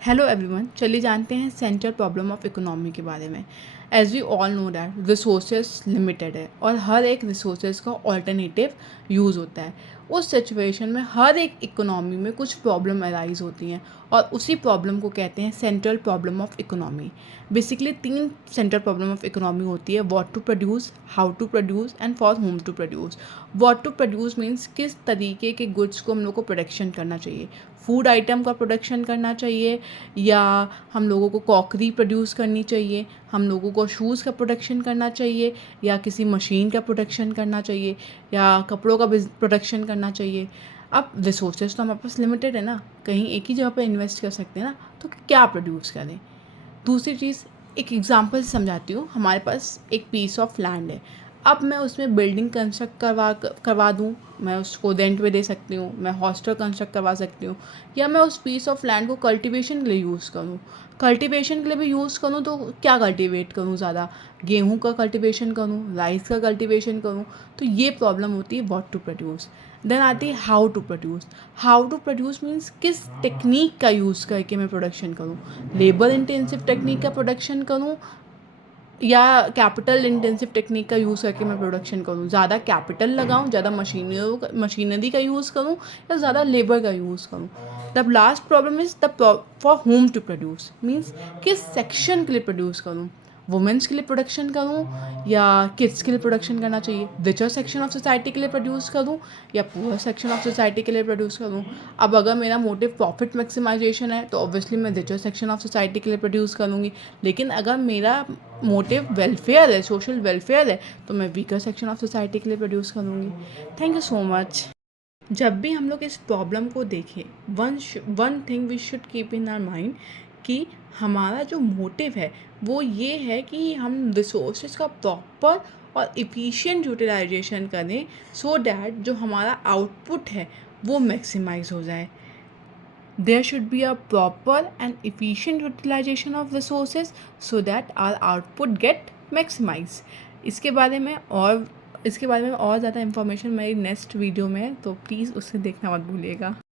Hello everyone, चलिए जानते हैं सेंट्रल प्रॉब्लम ऑफ इकोनॉमी के बारे में। As we all know that resources limited है और हर एक रिसोर्सेज का ऑल्टरनेटिव यूज़ होता है। उस सिचुएशन में हर एक इकोनॉमी में कुछ प्रॉब्लम अराइज होती हैं और उसी प्रॉब्लम को कहते हैं central problem of economy. Basically 3 central problem of economy होती है: what to produce, how to produce and for whom to produce. What to produce means किस तरीके के गुड्स को हम लोग को प्रोडक्शन करना चाहिए। फूड आइटम का प्रोडक्शन करना चाहिए, या हम लोगों को क्रॉकरी प्रोड्यूस करनी चाहिए, हम लोगों को शूज़ का प्रोडक्शन करना चाहिए, या किसी मशीन का प्रोडक्शन करना चाहिए, या कपड़ों का प्रोडक्शन करना चाहिए। अब रिसोर्सेज तो हमारे पास लिमिटेड है ना, कहीं एक ही जगह पर इन्वेस्ट कर सकते हैं ना, तो क्या प्रोड्यूस करें। दूसरी चीज़, एक एग्जांपल से समझाती हूँ। हमारे पास एक पीस ऑफ लैंड है। अब मैं उसमें बिल्डिंग कंस्ट्रक्ट करवा दूँ, मैं उसको रेंट पे दे सकती हूँ, मैं हॉस्टल कंस्ट्रक्ट करवा सकती हूँ, या मैं उस पीस ऑफ लैंड को कल्टीवेशन के लिए यूज़ करूँ। कल्टीवेशन के लिए भी यूज़ करूँ तो क्या कल्टीवेट करूँ ज़्यादा, गेहूँ का कल्टीवेशन करूँ, राइस का कल्टीवेशन करूँ। तो ये प्रॉब्लम होती है व्हाट टू प्रोड्यूस। देन आती है how to produce. How to produce means किस टेक्निक का यूज़ करके मैं प्रोडक्शन करूँ। लेबर इंटेंसिव टेक्निक का प्रोडक्शन करूँ, या कैपिटल इंटेंसिव टेक्निक का यूज़ करके मैं प्रोडक्शन करूँ। ज़्यादा कैपिटल लगाऊँ, ज़्यादा मशीनरी का यूज़ करूँ, या ज़्यादा लेबर का यूज़ करूँ। The last problem is the for whom to produce means किस सेक्शन के लिए प्रोड्यूस करूँ। वुमेंस के लिए प्रोडक्शन करूँ, या किड्स के लिए प्रोडक्शन करना चाहिए। रिचर सेक्शन ऑफ सोसाइटी के लिए प्रोड्यूस करूँ, या पुअर सेक्शन ऑफ सोसाइटी के लिए प्रोड्यूस करूँ। अब अगर मेरा मोटिव प्रॉफिट मैक्सिमाइजेशन है तो ऑब्वियसली मैं रिचर सेक्शन ऑफ सोसाइटी के लिए प्रोड्यूस करूँगी। लेकिन अगर मेरा मोटिव वेलफेयर है, सोशल वेलफेयर है, तो मैं वीकर सेक्शन ऑफ सोसाइटी के लिए प्रोड्यूस करूँगी। Thank you so much. जब भी हम लोग इस प्रॉब्लम को देखें, one thing we should keep in our mind कि हमारा जो मोटिव है वो ये है कि हम रिसोर्सेज का प्रॉपर और इफ़िशिएंट यूटिलाइजेशन करें, सो डैट जो हमारा आउटपुट है वो मैक्सिमाइज हो जाए। There should be a proper and efficient utilization of resources so that our output get maximized. इसके बारे में और ज़्यादा इन्फॉर्मेशन मेरी नेक्स्ट वीडियो में है, तो प्लीज़ उसे देखना मत भूलिएगा।